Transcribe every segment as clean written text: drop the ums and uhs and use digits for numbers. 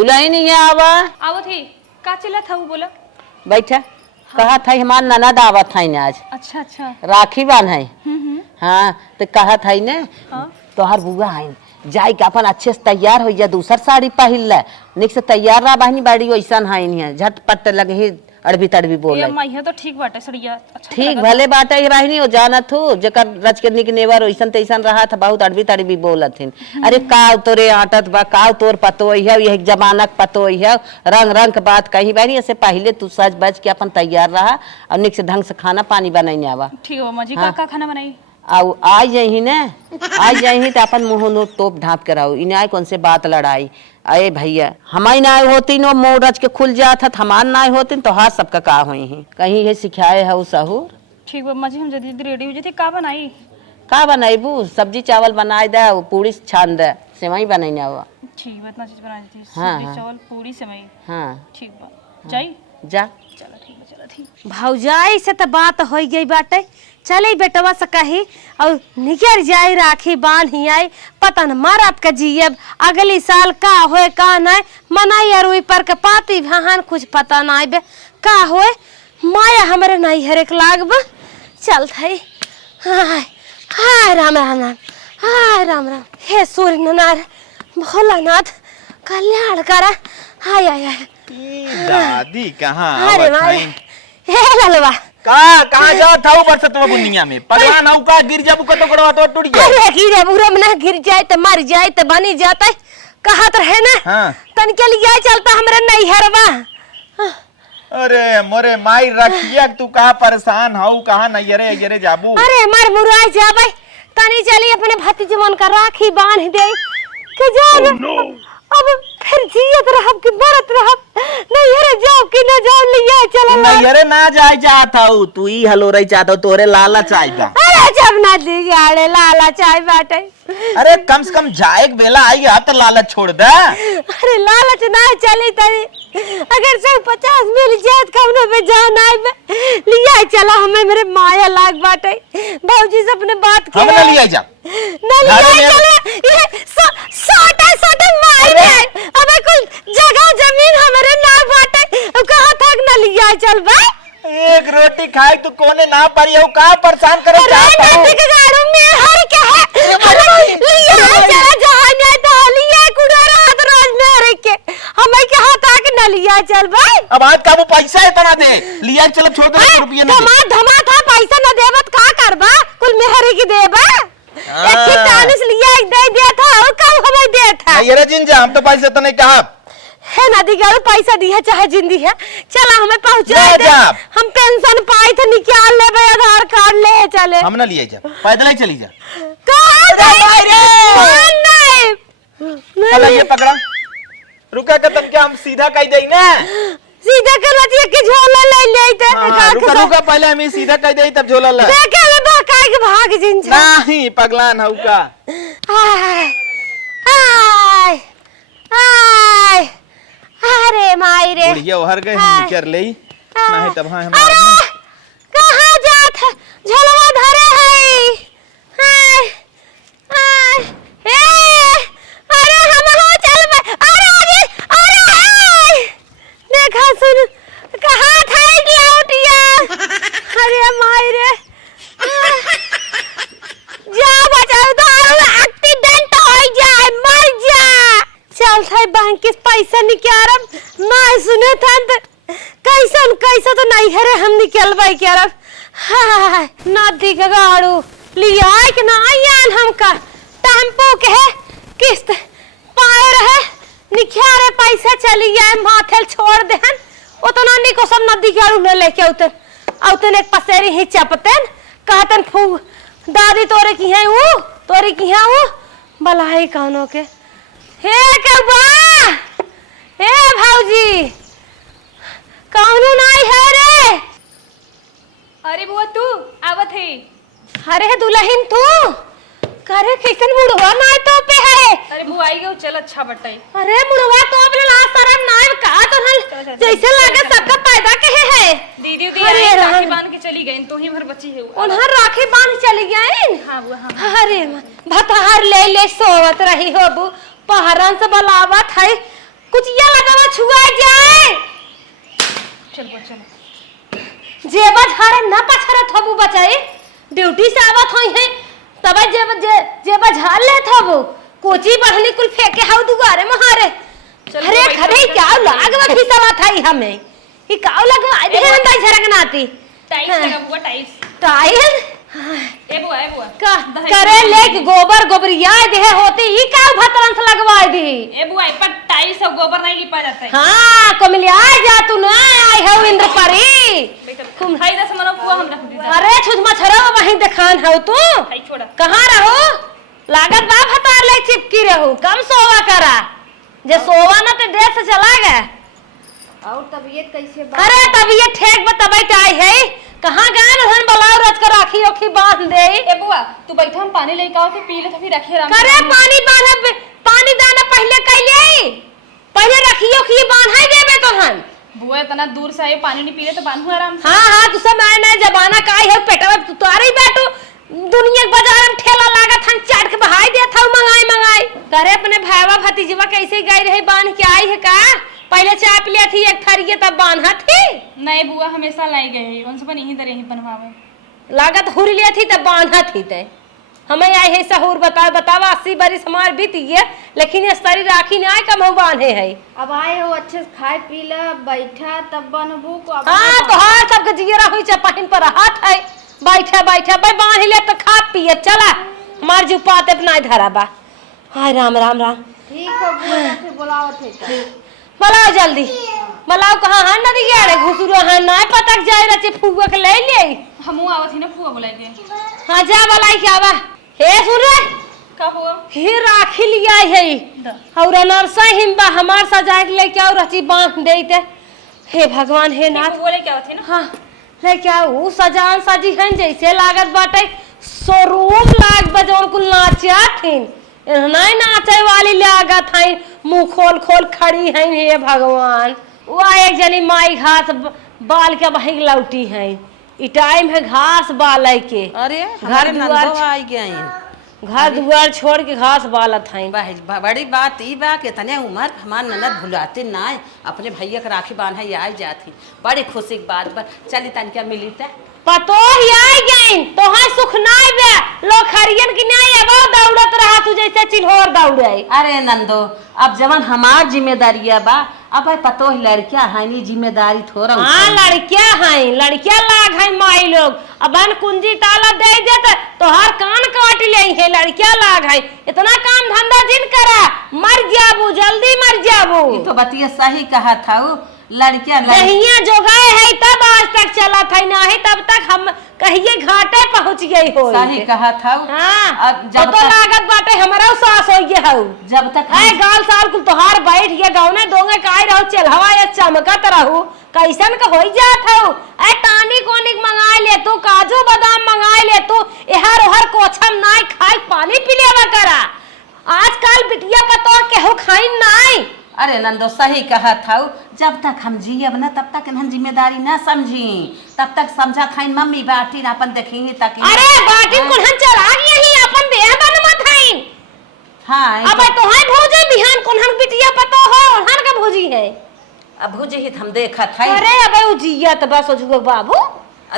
दुल्हन ही आवा आवत ही का चला था वो बोला बैठा। कहा था हमार ननद आवत है आज। अच्छा अच्छा। राखी बांध है। हाँ तो कहा था ने तोहर बुआ है जाई के अपन अच्छे से तैयार हो जा, दूसर साड़ी पहन ले, निक से तैयार रहा बहनी बाड़ी वैसन है नहीं झटपट लगे अड़बी तड़बी बोले। मैया तो ठीक बाटे सड़िया अच्छा ठीक भले बाटे ही रहनी हो जानत हो जकर रच के निक नेवर वैसन तैसन रहा था बहुत अड़बी तड़बी बोलथिन। अरे का तोरे आटत बा का तोर पतो है यही जमानक पतो है रंग रंग के बात कही बहनी ऐसे पहले तू सज बज के अपन तैयार रहा और निक से ढंग से खाना पानी बनाई आवा। ठीक हो माजी का खाना बनाई आउ आ जाही ने आ जाही तो अपन मुँह तोप ढाप के रहो इन्हें कौन से बात लड़ाई। अरे भैया हमारी नाय होती नो मोह रच के खुल जाता था हमार नाय होती तो हाथ सबका का हुई है कहीं ये सिखाए है सहूर। ठीक है माजी हम जल्दी रेडी हो जाते का बनाई का बनाईबू सब्जी चावल बनाए दे पूरी छान दे सेवई बनाई हुआ। ठीक है इतना चीज बना देती हाँ, सब्जी चावल पूरी सेवई। हाँ ठीक बा जाई जा चलो ठीक है चलो ठीक। भौजाई से तो बात हो गई बाटे चले बेटवा से कही और निकल जाए राखी बांध ही आई पता न मारत का जीब अगली साल का होए का नहीं मनाई अरुई पर के पाती भाहन कुछ पता नहीं बे का होए माया हमारे नहीं हरेक लागब चल थई। हाय हाय राम राम राम हाय राम राम हे सूर्य नारायण भोलानाथ कल्याण करा। हाय हाय हाय दादी कहाँ अरे माय हे ललवा कहाँ जा था ऊपर से तुम बुनिया में पगला ना का गिर जाबू कतो कड़वा तो टूट गया। अरे गिरे बुरा में ना गिर जाए तो मर जाए तो बनी जाता कहा तो है ना। हाँ। तन के लिए चलता हमरे नहीं हरवा। अरे मोरे माई रखिया तू कहाँ परेशान हाउ कहाँ नहीं अरे गिरे जाबू। अरे मर मुराई जाबे तनी चली अपने भतीजे मन का राखी बांध दे के जान अब फिर जियत रहब कि मरत रहब नहीं अरे जाओ कि ना जाओ लिया चलो नहीं अरे ना जाए चाहता हूँ तू ही हलो रही चाहता हूँ तोरे लाला चाहेगा। अरे जब ना दी गाड़े लाला चाय बाटे अरे कम से कम जाए बेला आई तो लालच छोड़ दे। अरे लालच ना चली तरी अगर 150 मिल जाए कौनो पे जान आए लिया चला हमें मेरे माया लाग बाटे भौजी से अपने बात के हम ना लिया जा ना लिया चले ये सोटा मार है अबे कुछ जगह जमीन हमारे ना बाटे कहां तक ना लिया चल बा एक रोटी खाई तू कोने ना पारी हो का परेशान करे चाहता हूं के गाड़ू में हर क्या है लिया चला जहां नहीं तो लिया कुड़ा रात रोज में हर के हमें के हाथ तक ना लिया चल भाई अब आज का वो पैसा इतना दे लिया चलो छोड़ दे रुपया ना दे धमा था पैसा ना देवत का करबा कुल मेहरी की देबा एक ही तानिस लिया एक दे दिया था और कब हमें दे था ये रे जिंजा हम तो पैसे तो नहीं कहा है नदी गाड़ू पैसा दी है चाहे जिंदी है चला हमें पहुंचा दे हम पेंशन पाए थे निकाल ले बे आधार कार्ड ले चले हम ना लिए जा पैदल ही चली जा कहां रे चल ये पकड़ा रुका के तुम क्या हम सीधा कह देई ना सीधा करती है कि झोला ले लेते रुका रुका पहले हम सीधा कह देई तब झोला ले देखे ले भाग के भाग जिंजा नहीं पगला ना हुका हाय हाय हाय अरे माई रे बुढ़िया हर गए हम निकर ले नहीं तब हां हम कहां जात झोलवा धरे है हाय हाय ए अरे हम हो चल अरे हाय देखा सुन कहां था लौटिया अरे माई रे जा बचाओ तो एक्सीडेंट हो जाए मर जा चल थाई बैंक के पैसा निकालब ना सुने थन कैसन कैसा तो नहीं हरे हम निकलबाई करब हाय नदी के गाड़ू लिया कि ना आयन हमका टेम्पो के है किस्त पाए रहे निखारे पैसा चली जाए माथे छोड़ देहन उतना नहीं को सब नदी के गाड़ू ले लेके उतर औतन एक पसेरी ही चपतन कहतन फू दादी तोरे की है वो तोरे की है वो बलाई कानो के हे कबा हे भौजी कौनो नहीं है रे अरे बुआ तू आवत है अरे दुल्हन तू करे किसन मुड़वा ना तो पे है अरे बुआ आई गो चल अच्छा बटाई अरे मुड़वा तो अपने ला शरम ना का तो हल जैसे लागे सबका पैदा कहे है दीदी दी राखी बांध के चली गई तो ही भर बची है उन्हर राखी बांध चली गई हां बुआ हां अरे भतहर ले ले सोवत रही हो बू पहरन से बलावत है कुछ ये चलो जेबा झाड़े ना पछरे थबू बचाई ड्यूटी से आवत होई है तब जेबा झाड़ ले थबू कोची बढ़ली कुल फेंके हाउ दुआरे महारे अरे खरे क्या लागवा खिसवा थाई हमें ई काउ लगवा दे अंदर झरकनाती टाइल्स लगा बुआ टाइल ए बुआ का करे लेक गोबर गोबरिया दे होती ई का भतरन से लगवा दी ए बुआ पर टाइल्स और गोबर नहीं लिपा जाता है। हां कमलिया जा तू ना आई हो इंद्र परी तुम भाई 10 मनो बुआ हम रख दी। अरे छुजमा छरा वहीं दिखान हो तू भाई छोड़ा कहां रहो लागत बा भतार ले चिपकी रहू कम सोवा करा जे सोवा ना ते देश से चला गया और तबीयत कैसे अरे तबीयत ठीक बताबै आई है कहां गए रहन बलाव रच कर राखी ओखी बांध दे ए बुआ तू बैठो हम पानी लेके आओ तो पी ले तो फिर रखिए आराम करे पानी बांध पानी दाना पहले कैले पहले रखियो कि बांधाई देबे तो हम बुआ इतना दूर से आए पानी नहीं पी ले तो बांधू आराम से। हां तू सब नया जमाना का है पेटवा तुआरे बैठो दुनिया के बाजार में ठेला लागत हम चाट के बहाई देत हूं मंगाई करे अपने भाईवा भतीजवा कैसे गई रही बांध के आई है का पहले चाय पी ली थी एक थरिये तब बांधा थी नहीं बुआ हमेशा लाई गई उनसे पर यहीं तरह ही बनवावे लागत हुरी ली थी तब बांधा थी ते हमें आई है सहूर बतावा 80 बरिस हमार बीत गए लेकिन ये सारी राखी नहीं आए कम बांधे है अब आए हो अच्छे से खाए पी ल बैठा तब बनबू को हां तो हां सबके जियरा हुई चपाहिन पर हाथ है बैठा भाई बांध ले तो खा पिए चला हमार जो पाते अपना धरा बा हाय राम राम राम ठीक हो बुआ से बुलावत है बुलाओ जल्दी बुलाओ कहां हां नदी गेड़े घुसुरो हां ना पतक जाए रचे फुगवा के ले ले हमू आवत ही ना फुआ बुलाई दे। हां जा बुलाई क्या बा हे सुन रे का हुआ ही राखी लिया है और नरसा हिंबा हमार सजाए के ले क्या रची बांध देते हे भगवान हे नाथ बोले क्या होती ना हां ले क्या वो सजान सजी हैं जैसे लागत बाटे शोरूम लाग बजौन कुल नाचा थिन नहीं नाचे वाली लागत है मुंह खोल खोल खड़ी हैं हे भगवान वो एक जनी माई घास बाल के बही लौटी है ई टाइम है घास बाल के अरे घर हमारे दुआर नंदो आई गए घर दुआर छोड़ के घास बालत हैं बड़ी बात ई बा के तने उमर हमार ननद भुलाते ना अपने भैया के राखी बांधे आई जाती बड़ी खुशी की बात बा चली तनिका मिली त पतो ही आई गई तो हां सुख नाई बे लोग खरियन की नहीं अब दौड़त रहा तू जैसे चिल्होर दौड़े अरे नंदो अब जवन हमार जिम्मेदारिया बा अब पतो ही लड़कियां है नी जिम्मेदारी थोड़ा हां लड़कियां लाग है माई लोग अबन कुंजी ताला दे देत तो हर कान काट ले है लड़कियां लाग है इतना काम धंधा जिन करा मर जाबू जल्दी मर जाबू ये तो बतिया सही कहा था लड़कियां कहिया जोगाए है तब आज तक चला था नहीं तब तक हम कहिए घाटे पहुंच गई हो सही कहा था हां अब जब तो लागत बाटे हमारा सास हो गया हो जब तक है गाल साल कुल तोहार बैठ गया गावने दोंगे काय रहो चलहवा या चमकत रहू कैसन का होई जात हो ए टानी कोनिक मंगाए ले तू काजू बादाम मंगाए ले तू एहर ओहर कोछम नाई खाई पानी पी लेवा करा आजकल बिटिया पतो केहू खाई नाई अरे नंदो सही कहा था जब तक हम जियब ना तब तक हम जिम्मेदारी ना समझी तब तक समझा था मम्मी बाटी अपन देखेंगे ताकि अरे बाटी कुल हम चला यही अपन देह बनमत हई हां अब तो है भोजे बिहान कुल हम बिटिया पतो हो हर का भोजी है अब भुजे ही हम देखा था अरे अब उजिया त बस जुग बाबू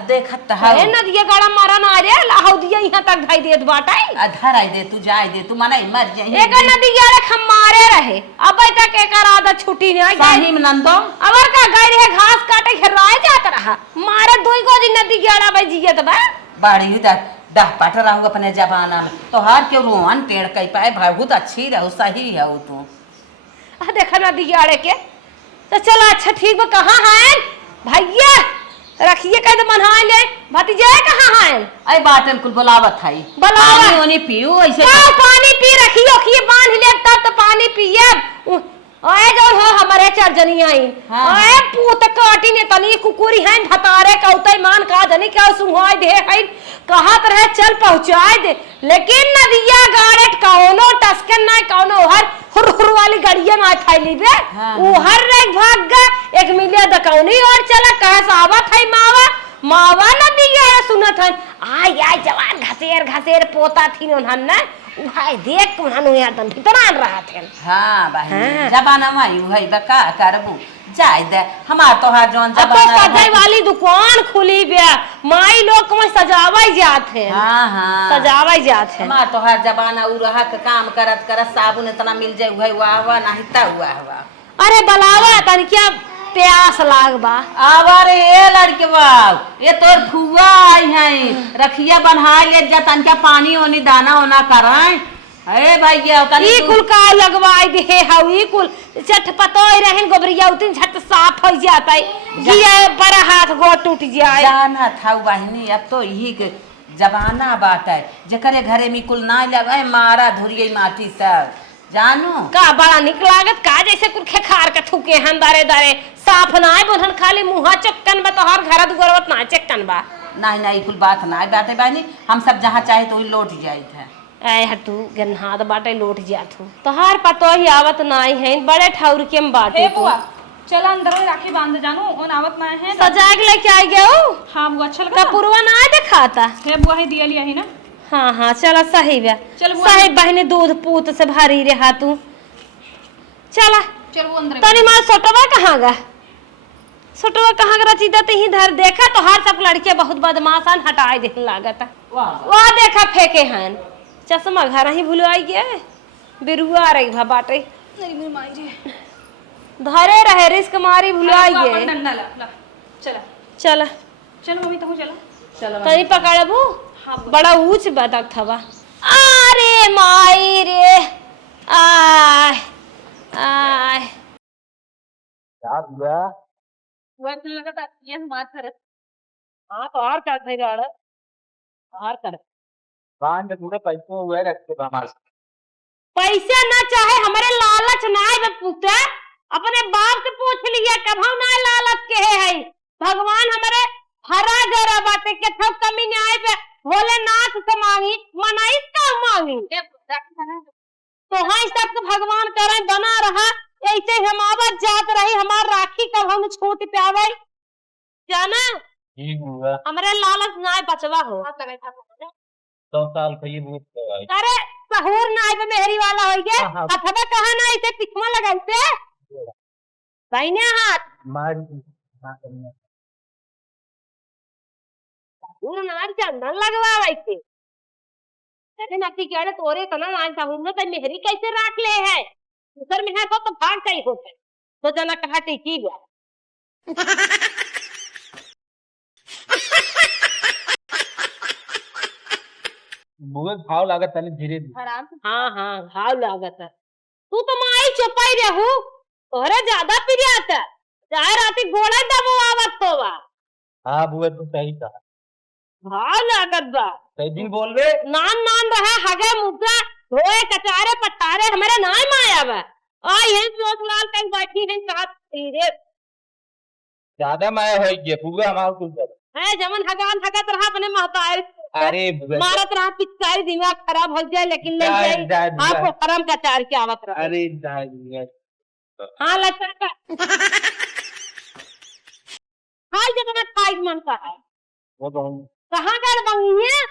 देखत था अरे नदिया गाड़ा मारा ना रे लाहौ दिया यहां तक ढाई देत बाटाई अधर आई दे तू जाए दे तू मने मर जाई एक नदी गाड़ा खम मारे रहे अब तक एक आदत छुट्टी नहीं सही में नंदो अबर का गई रहे घास काटे खराए जात रहा मारे दुई गो दिन नदी गाड़ा बजियत बा बाड़ी उधर दह पट रहू अपने जमाना में तो हर के रोहन टेढ़ कई पाए बहुत अच्छी रहू सही है तू आ देखा नदी गाड़े के तो चलो अच्छा ठीक बा कहां है भैया रखिए कह दे मनहाए ले भतीजे कहां है आई बाटन कुल बुलावत है बुलावा पानी पियो ऐसे पानी पी रखियो कि बांध ले तब तो पानी पिए ओए जो हो हमारे चार जनी आई ओए पूत काटी ने तनी कुकुरी हैं भतारे कौतई मान का जनी क्या सुहाई दे है कहात रहे चल पहुंचाए दे लेकिन नदिया गाड़ट कौनो टस्कन ना कौनो हर हुर वाली गाड़ियां ना थैली बे वो हर एक भाग गा एक मिलिया दकौनी और चला कह सावत है मावा नदी गया सुनत है आय जवान घसेर पोता थी उन्हन ना भाई देख मानो यार तन कितना रहा थे। हाँ बहनी हाँ। जमाना में यू है बका करबू जाय दे हमार तोहार जौन अब तो जमाना सजाई वाली दुकान खुली बिया माई लोग को सजावा जात है। हाँ हाँ सजावा जात है। हमार तोहार जमाना उ रहा के काम करत करत साबुन इतना मिल जाए वही वाह वाह नहीं ता हुआ हुआ। अरे बलावा तन क्या प्यास लाग बा। आवा रे ए लड़के बाब ये तोर फुआ आई हैं रखिया बन्हा ले जा तनका पानी ओनी दाना ओना कराए। अरे भैया ई कुल का लगवाई दे हाउ ई कुल चट पतोय रहन गोबरिया उतिन झट साफ हो जाता है गिया बड़ा हाथ गो टूट जाए। जाना था बहनी अब तो यही के जमाना बात है जकरे घरे में कुल ना लगे मारा धुरिये माटी सब जानू का बड़ा निक लागत का जैसे कुल खेखार के थूके हन दारे दारे साफ नाय बोधन खाली मुंहा चक्कन बा तोहर घर दुगरवत ना चक्कन बा। नहीं नहीं कुल बात ना बाटे बहनी हम सब जहाँ चाहे तो ही लौट जाए थे। ऐ हटू गन्हाद बाटे लौट जात हूँ तोहार पतो ही आवत नाई है बड़े ठौर के में बाटे हे तू। बुआ चल अंदर में राखी बांध जानू ओन आवत ना है। सजा के लेके आई गए हो हाँ बुआ अच्छा लगा। कपूरवा ना दिखाता। हे बुआ ही दिया लिया ही ना। हाँ हाँ चला सही बा चल बुआ। सही बहने दूध पूत से भरी रहा तू चला। चल वो अंदर तनी मार सोटवा कहाँ गा सोटवा कहाँ गा रचीदा ही धर देखा तो हर सब लड़के बहुत बदमाशन हटाए देने लागत वह देखा फेंके हन चश्मा घर ही भुलवाई गया बिरुआ रही भा बाटे मेरी मेरी माई रे धरे रहे रिस्क मारी भुलवाई बुआ, गए। डंडा ला ला चला चला चल मम्मी तो चला चलो तनी पकड़बू हाँ बुआ। बड़ा ऊंच बदक थवा। अरे माई रे आय आय बुआ को लगा था ये मार कर। हाँ तो और कर थे गाड़ और कर बांध पूरे पैसे हुए रखते हमारे पैसे ना चाहे हमारे लालच ना है पुत्र अपने बाप से पूछ लिया कब हम ना लालच के है भगवान हमारे हरा गरा बाटे के सब कमी न्याय पे भोलेनाथ से मांगी मनाई का मांगी तो हाँ इस तक भगवान करे बना रहा ऐसे हम आवाज जात रही हमार राखी कब हम छूट पावे जाना ठीक हुआ हमारे लालच ना बचवा हो 100 साल का ये भूत अरे सहूर नाई पे मेहरी वाला हो गया हाँ। अथवा कहा ना इसे पिछमा लगाइते दाहिने हाथ मार नार चंदन लगवा वैसे तेरे नाती के अरे तोरे तना आज सहूर में तो मेहरी कैसे राख ले है दूसर में है तो भाग गई होते तो जना कहा थे की गया बुआ भाव लागत है धीरे धीरे हाँ हाँ घाव लागत है तू तो माई चुपाई रहू तोरे ज्यादा पिरियात है चाहे राती घोड़ा दबो आवत तो बा हाँ बुआ तू सही कहा घाव लागत बा सही दिन बोल रहे नान नान रहा हगे मुद्दा धोए कचारे पटारे हमारे नाय माया बा आई है जोत लाल कहीं बैठी है साथ धीरे ज्यादा माया हो गया बुआ हमारा कुछ है जमन हगान हगत रहा अपने महतार अरे बुआ मारत रहा पिचकारी दिमाग खराब हो जाए लेकिन नहीं जाए आपको हराम का चार के आवत रहा अरे हाँ लगता है हाँ जब मैं खाई मन का है वो तो कहाँ कर बंगी है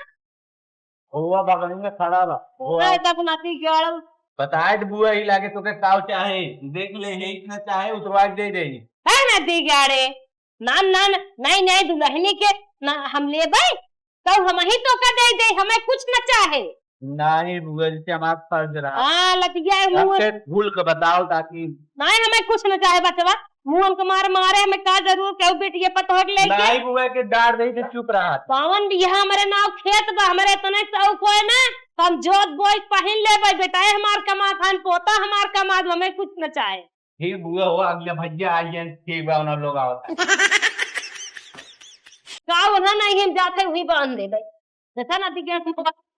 हुआ बगल में खड़ा रहा तक नाती गड़ बताए बुआ ही लागे तो के काव चाहे देख ले है इतना चाहे उतरवा दे रही है नाती गाड़े नान नान नहीं नहीं दुल्हनी के ना हम ले भाई तो हम ही तो कर दे हमें कुछ न चाहे नहीं बुआ जैसे हमारा फर्ज रहा हाँ लग गया मुंह सबसे भूल के बताओ ताकि नहीं हमें कुछ न चाहे बचवा मुंह हमको मारे हमें का जरूर कहू बेटी पतोहर लेके नहीं बुआ के डार दे तो चुप रहा पावन बिया हमारे नाव खेत बा हमारे इतने शौक है ना तो हम जोत बोई पहन ले भाई बेटा हमार कमात हन पोता हमार कमात हमें कुछ न चाहे ठीक बुआ हो अगले भैया आइए ठीक बा उन लोग आवता का वहां नहीं हम जाते वही बांध दे भाई देखा ना दी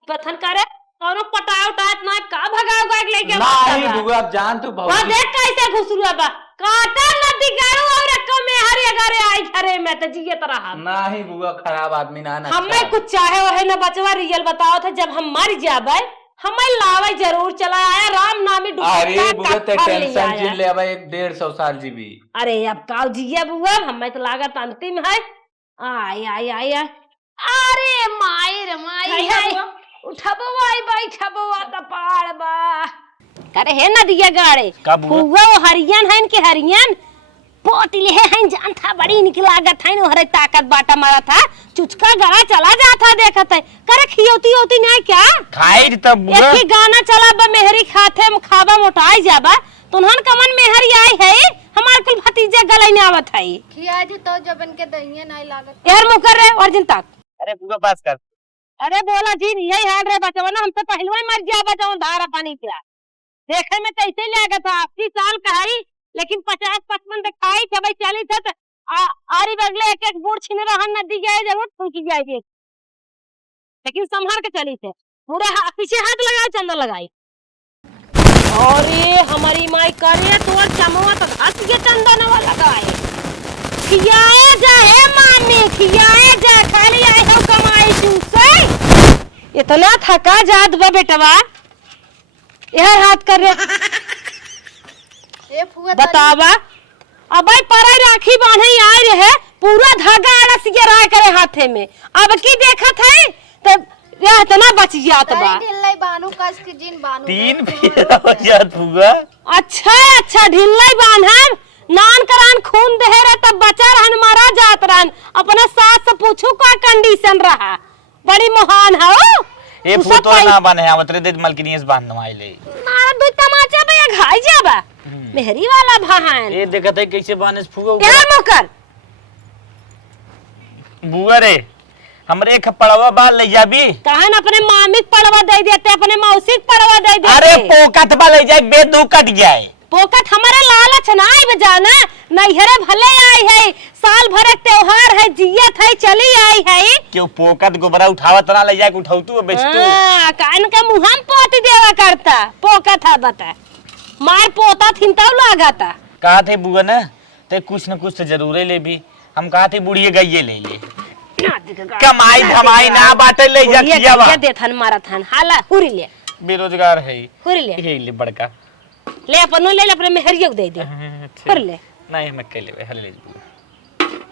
कथन करे और पटाव टाइप ना का भगाव गाग लेके नहीं बुआ अब जान तू वहां बहुत देख कैसे घुसरुआ बा काटा नदी गाड़ू और रखो में हरी अगारे आई घरे में तो जिए तरह नहीं बुआ खराब आदमी ना ना हमें कुछ चाहे वही ना बचवा रियल बताओ थे जब हम मर जाबे हमें लावे जरूर चला आया राम नामी अरे बुआ ते कत्थर ले टेंशन आया। जिन ले अब 150 साल जीबी अरे अब काव जिया बुआ हमें तो लागत अंतिम है आय आय आय आय। अरे माई रे माई खाइया है बुआ उठबवा आई बैठबवा त पाड़ बा करे हे नदिया गाड़े का बुआ? फुआ वो हरियन है इनके हरियन पोतली है जान था बड़ी निक लागत है हरे ताकत बाटा मारा था चुचका गड़ा चला जाता देखत है करे खियोती होती नहीं क्या खाई तब बुआ एक ही गाना चला बा मेहरी खाते में खाबा मोटाई जाबा तुनहन कमन मेहरी आई है हमार कुल भतीजे गले में आवत है खिया जी तो जब इनके दहिया नहीं लागत यार मुकर रे अर्जुन तक अरे बुआ पास कर अरे बोला जी यही हाल रे बचवा ना हमसे पहले ही मर गया बचाओ धारा पानी पिला देखे में तो ऐसे लगा था 80 साल का है लेकिन 50-55 दिखाई थे भाई 40 थे आरी बगले एक बूढ़ छीन रहा नदी गए जरूर फूकी जाएगी लेकिन संभाल के चली थे पूरे पीछे हाथ लगाए चंदा लगाई और ये हमारी माई करे तो चमवा तो हंस के चंदन वाला लगाए खियाए जाए मामी खियाए जा खाली आए हो कमाई चूसे इतना थका जात बा बेटवा यह हाथ कर रहे ए फुआ बतावा अब भाई पराई राखी बांधे आए रहे पूरा धागा अड़स के रहा करे हाथे में अब की देखत है तब यह इतना बच जात बा ढिल्लाई बानू कस के जिन बानू 3 फेरा हो जात बुआ अच्छा ढिल्लाई बांधम नान करान खून दे रहा तब बचा रहन मारा जात रहन अपना सास से पूछू का कंडीशन रहा बड़ी महान है ए फूतो ना बने आवत रे दे मलकिनीस बांध नवाइले मारा दो तमाचा भैया घाई जाबा मेहरी वाला भाहन ए देखत है कैसे बानस फूगा यार मुकर बुआ रे हमरे खपड़वा बाल ले जाबी कहन अपने मामिक पड़वा दे देते अपने मौसी पड़वा दे देते अरे पोकत बा ले जाए बेदू कट जाए पोकट हमारे लालच नाई बजाना नैहरे भले आई है साल भर एक त्योहार है जियत है चली आई है क्यों पोकत गोबरा उठावत ना ले जाए उठावतू बेचतू कान का मुहम पोती देवा करता पोकत है बता मार पोता थिनता लगाता कहा थे बुआ ना ते कुछ न कुछ तो जरूर ले भी हम कहा थे बुढ़िए गइये ले ले कमाई धमाई ना बाटे ले जा किया बा देथन मारथन हाला हुरी ले बेरोजगार है हुरी ये ले बड़का ले अपन ले अपने मेहरियो दे दे कर ले नहीं मैं कह ले हले ले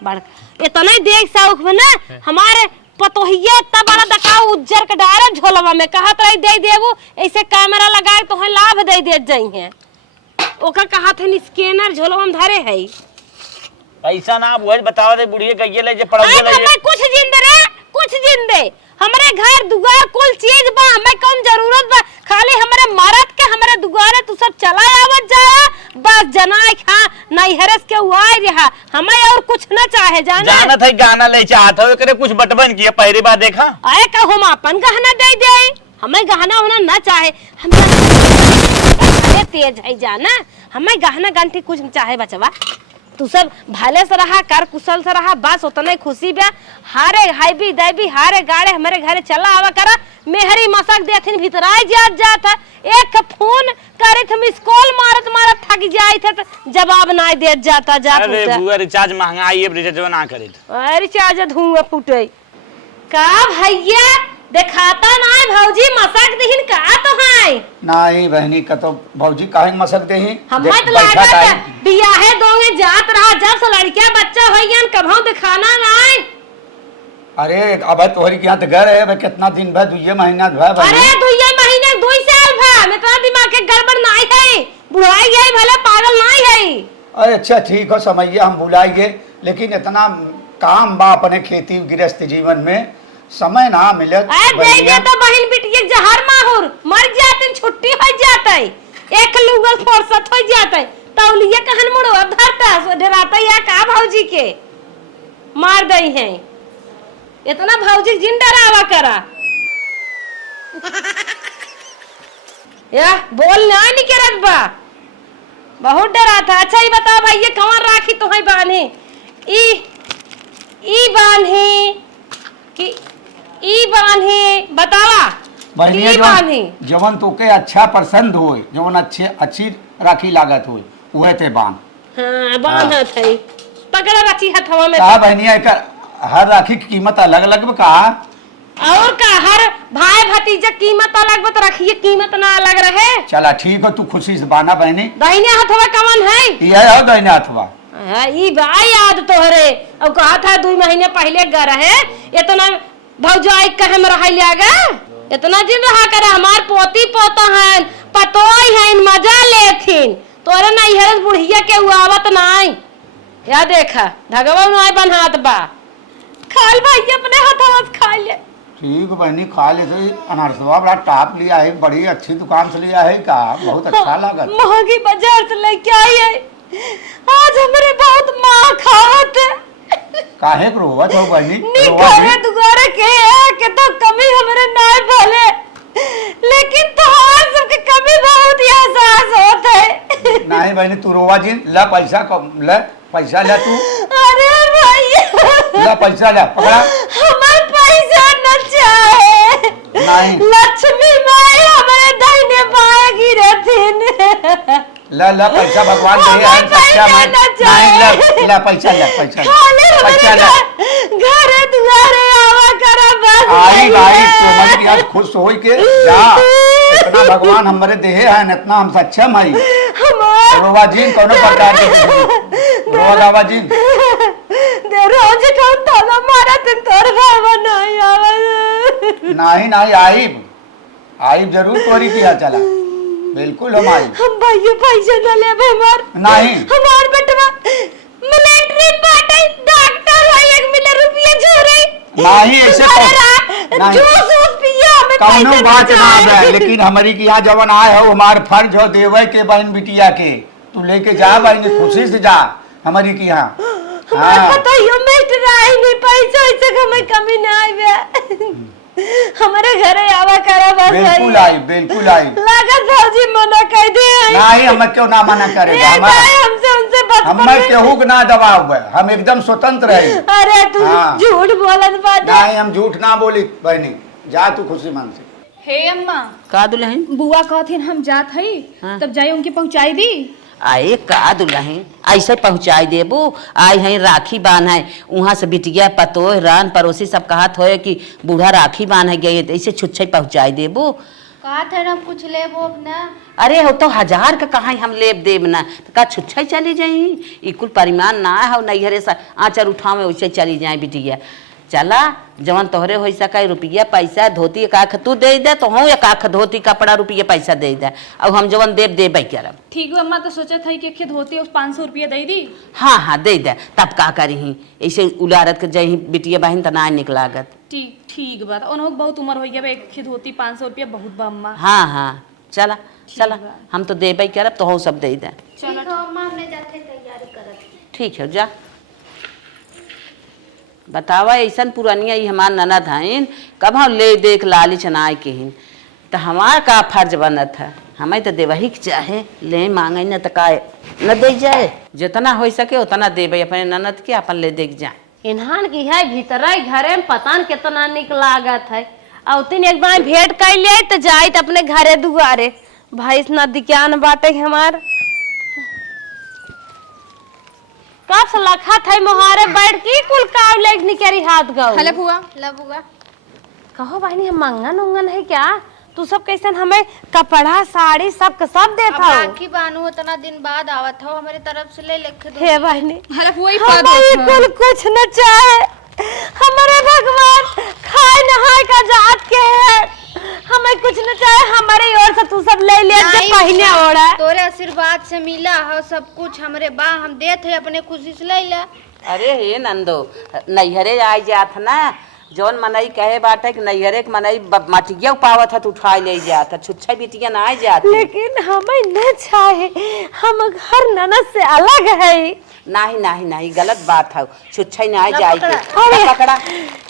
बड़का इतना देख साउख में ना हमारे पतोहिया इतना बड़ा दकाऊ उज्जर के डायरेक्ट झोलवा में कहत रही दे देबू ऐसे कैमरा लगाए तो लाभ दे दे जाई है ओका कहत है स्कैनर झोलवा में धरे है ऐसा ना बुआ बताओ दे बुढ़िए गइये ले जे पड़ोगे ले हमें कुछ जिंदे रे कुछ जिंदे हमारे घर दुआर कुल चीज बा हमें कौन जरूरत बा खाली हमारे मरद के हमारे दुआरे तू सब चला आवत जाया बस जनाई खा नहीं हरस के हुआई रहा हमें और कुछ ना चाहे जाना था गाना ले चाहत हो करे कुछ बटबन किया पहली बार देखा आए का हम अपन गहना दे दे हमें गहना होना ना चाहे हम तेज है जाना हमें गहना गंठी कुछ न चाहे बचवा तू सब भले से रहा कर कुशल से रहा बस उतने खुशी बा हारे हाईबी दैबी हारे गाड़े हमारे घरे चला आवा करा मेहरी मसक देथिन भीतराई जात एक फोन करे थे मिस कॉल मारत थक जाई थे तो जवाब ना दे जाता अरे बुआ रिचार्ज महंगाई है रिचार्ज ना करे अरे रिचार्ज धुआं फूटे का भैया देखाता ना भौजी मसक दहिन का तो है नहीं बहनी का तो भौजी काहे मसक देही हम मत लागत बियाहे दोगे जात रहा जब से लड़कियां बच्चा होइयन कभौ दिखाना नहीं अरे अब तोहरी के यहाँ तो घर है कितना दिन भर 2 महीना भर अरे 2 महीने 2 साल भर में तो दिमाग के गड़बड़ नहीं है बुढ़ाई गई भले पागल नहीं है अरे अच्छा ठीक हो समझिए हम बुलाएंगे लेकिन इतना काम बा अपने खेती गृहस्थ जीवन में समय ना मिले दे तो बहन बिटिया जहर माहुर मर जाते छुट्टी हो जाता है एक लुगल फुर्सत हो जाता है तौलिया कहन मुड़ो अब धरता सो डराता या का भौजी के मार दई है इतना भौजी जिन डरावा करा या बोल ना नहीं करत बा बहुत डरा था अच्छा ही बता भाई ये कौन राखी तो है बानी ई बानी कि ई बानी बतावा जवन तोके अच्छा पसंद होए जवन अच्छी राखी लागत होए उहे ते बांध हां बांधत है पकड़ रखी हथवा में का बहनिया का हर राखी की कीमत अलग अलग बा का और का हर भाई भतीजा कीमत अलग बा तो रखिए कीमत ना अलग रहे चला ठीक हो तू खुशी से बाना बहनी दाहिने हथवा कवन है ये हो दाहिने हथवा ई बा याद तोहरे और कहा था 2 महीने पहले ग रहे इतना भौजाई कहे में रह लियागा इतना दिन रहा करे, हमार पोती पोता हैं, पतोई हैं, मजा लेथिन। तोरे नहीं है बुढ़िया के हुआवत नहीं। या देखा धगवा नहीं बनहात बा, खाल भाई अपने हाथों से खा ले। ठीक बहनी, खा ले। तो अनारसवा बड़ा टॉप लिया है, बड़ी अच्छी दुकान से लिया है का, बहुत अच्छा लगा। महंगी बाजार से लेके आई है, आज हमारे बहुत माँ खावत है। काहे को रोवत हो बहनी? निकारे दुगारे के तो कमी हमारे नाय भले, लेकिन तोहार सबके कमी बहुत ही एहसास होता है। नहीं बहनी तू रोवा जी, ला पैसा ले, पैसा ले तू। अरे भाई ला पैसा ले, पकड़ा। हमारे पैसा न चाहे, नहीं। लक्ष्मी माई हमारे दाहिने बाएं गिरे थी। ला ला पैसा भगवान दे है, सच्चा मन। नहीं ला, ला पैसा ले, पैसा ले, पैसा ले। घरे दुआरे आवा करा बस। आई भाई तो मन की आज खुश होई के जा, इतना भगवान हमारे देहे हैं, इतना हम सक्षम है। रोवा जी कोनो प्रकार के रोवा जी दे रोज कौन ताला मारा तुम तोर भावा नहीं आवा। नहीं नहीं आइब जरूर तोरी किया चला, बिल्कुल हम आई। हम भाइयों पैसे न ले हमार नहीं हमार बेटवा मिलिट्री पार्टी डॉक्टर है, 1 मिलियन रुपया जोरे नहीं ऐसे नहीं जूस पिया हमें कौनो पैसे बात ना चाहिए। है, लेकिन हमारी की यहाँ जवन आए हो हमार फर्ज हो देवे के बहन बिटिया के, तू लेके जा बहन, खुशी से जा हमारी की यहाँ। हमारे बताइयो मिस्टर आई नहीं पैसा, ऐसे हमें कमी ना आवे। हमारे घरे आवा करा बस। बिल्कुल आई, बिल्कुल आई। लागत भौजी मना कर दे। नहीं हम क्यों ना मना करेगा, हमसे उनसे बचपन हमें केहू के ना दबाव है, हम एकदम स्वतंत्र है। अरे तू हाँ। झूठ बोलत बात। नहीं हम झूठ ना बोली बहनी, जा तू खुशी मन से। हे अम्मा, का दुल्हन? बुआ कहथिन हम जात हई, हाँ। तब जाई उनके पहुंचाई दी। आए का दुल्हन ऐसे पहुँचाई देबो, आई हैं राखी बांध है, वहाँ से बिटिया पतोह रान पड़ोसी सब कहत हो कि बूढ़ा राखी बांध है गए, ऐसे छुच्छे पहुँचाई देबो। कहा थे ना कुछ ले वो ना। अरे हो तो 1000 का कहाँ हम लेब देब ना, तो का छुच्छे चली जाई, इकुल परिमाण ना हो नैहरे से आँचर उठावे वैसे चली जाए बिटिया। चला जवन तोहरे हो सका रुपया पैसा धोती एक आख तू दे दे, तो हूँ एक आख धोती कपड़ा रुपया पैसा दे दे, अब हम जवन देब दे करब। ठीक है अम्मा, तो सोचा था कि एक धोती 500 रुपया दे दी। हाँ हाँ दे दे, तब का करी ऐसे उलारत के जही बिटिया बहन त ना निकलागत। ठीक बात, उन्होंने बहुत उम्र हो गया, एक धोती 500 रुपया बहुत बा अम्मा। हाँ हाँ चला चला, हम तो देबे करब, तो हो सब दे दे। चलो अम्मा, हमने जाते तैयारी करत। ठीक है जा। बतावा ऐसा पुरानिया ही हमार ननद हईन, कब हम ले देख लाली चनाए के हिन, तो हमार का फर्ज बनत है, हमें तो देवही के चाहे, ले मांगे न तो का न दे जाए, जितना हो सके उतना देवे अपने ननद के, अपन ले देख जाए। इन्हान की है भीतर घरे में पता न कितना निक लागत है, और तीन एक बार भेंट कर ले तो जाए अपने घरे दुआरे। भाई इतना दिज्ञान बाटे हमार कब से लखा था मोहारे बैठ की कुल काव लेग निकरी हाथ गाओ। हले बुआ, लबुआ कहो बहनी हम मंगन उंगन है क्या, तू सब कैसन हमें कपड़ा साड़ी सब का सब देता हो। राखी बानू उतना दिन बाद आवत हो, हमारी तरफ से ले लेके दो। हे बहनी हले बुआ ही हमारे कुल कुछ न चाहे, हमारे भगवान खाए नहाए का जात के है, हमें कुछ न चाहे, हमारे ओर से तू सब ले ले जे पहने ओढ़ा। तोरे आशीर्वाद से मिला हो सब कुछ, हमरे बा हम देत है अपने खुशी से ले ले। अरे हे नंदो, नैहरे आई जात ना, जौन मनई कहे बाटे कि नैहरे के मनई मटिया पावत है तो उठा ले जाता, छुच्छा बिटिया ना आ जाती। लेकिन हमें न चाहे, हम घर ननद से अलग है। नहीं नहीं नहीं गलत बात है, छुच्छा ना जाए के। अरे पकड़ा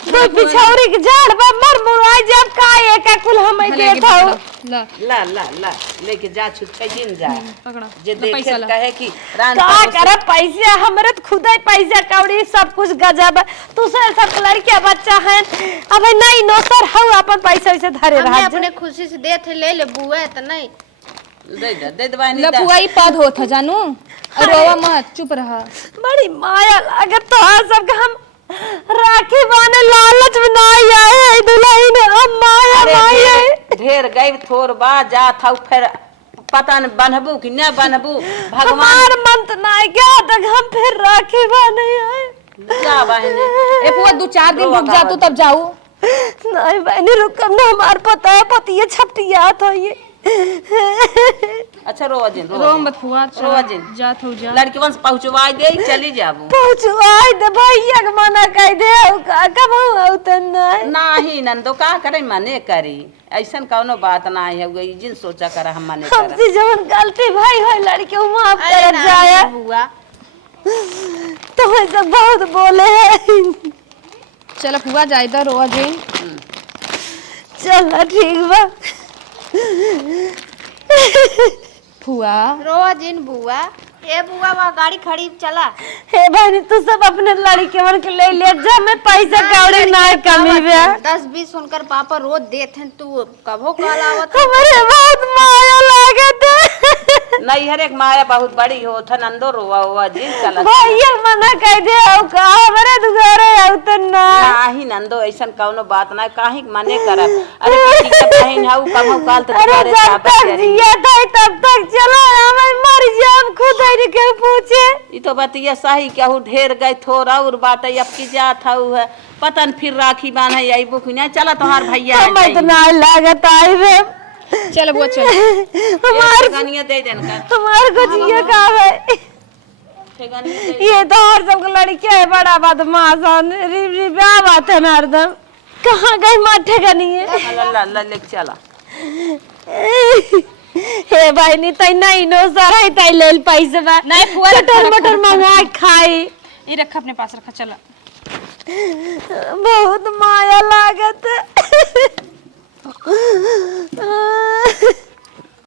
कोई पिछौरी के झाड़ पर मर मुआ जब का एक कुल हमें देता हो। ला ला ला ला लेके जा, छुच्छा जिन जा, पकड़ा जे ला, देखे पैसा ला। कहे कि रान का पड़ोसी- करे पैसे हमरे तो खुद ही पैसा कौड़ी सब कुछ गजब है, तू सब लड़किया बच्चा है, अब नहीं नौकर हूँ अपन पैसा वैसे धरे हमने रहा अपने खुशी से देत है, ले ले बुआ तो नहीं। दे दबाई ला बुआ ही पद होत है जानू, रोवा मत, चुप रहा। बड़ी माया लागत तो सब हम राखी बाने लालच में ना आए दुल्हन अब माया अरे माया ढेर गई थोर बा जा था, फिर पता न बनबू कि न बनबू, भगवान हमार मन तो ना क्या तक हम फिर राखी बाने आए। जा बहने। ए बुआ 2-4 दिन रुक जा तू, तब जाऊ। नहीं बहनी रुकम ना, हमार पता है पतिया छपटियात हो ये। अच्छा रोवा जिन रो मत फुआ रोवा जिन जात हो जा लड़की वंश पहुंचवा दे चली जाबू पहुंचवाई दे भैया के मना कह दे का कब हो त नहीं नाही नंदो का करे मने करी ऐसन कौनो बात ना है गई जिन सोचा कर हम मने कर हमसे जवन गलती भाई है लड़के को माफ कर जाए बुआ तो ऐसा बहुत बोले हैं। चल फुआ जायदा रोआ जी चल ठीक बा फुआ रोआ जिन बुआ ए बुआ वहाँ गाड़ी खड़ी चला हे बहनी तू सब अपने लड़के मन के ले ले जा, मैं पैसा कौड़ी ना कमी बे 10-20 सुनकर पापा रोज देते हैं तू कभो कल आवत हमारे बहुत माया लागत है। नहीं हर एक माया बहुत बड़ी हो था नंदो रोवा हुआ जिन चला भैया मना कह दे औ का हमारे दुगारे औ त ना नाही नंदो ऐसन कौनो बात ना काहे मने करब अरे पति के बहन हऊ कभू काल त अरे करे जब साबत तक करी जिया था तब तक चलो हमें मर जाम खुद ही के पूछे ई तो बतिया सही कहू ढेर गए थोड़ा और बाटे अब की जात हऊ है पतन फिर राखी बांधे आई बुखिया चला तोहार भैया हमें तो ना लागत आई बे चल बुआ चल हमार ठेगानिया दे देन का हमार को जिया का है ठेगानिया दे ये तो और सब लड़के है बड़ा बदमाश री बात है ना हरदम कहाँ गई माठे का नहीं है ला ला ले चला हे भाई नहीं तई नहीं नो सारा तई लेल पैसे बा नहीं फुआ मटर मटर मंगा खाई ये रखा अपने पास रखा चला बहुत माया लागत है।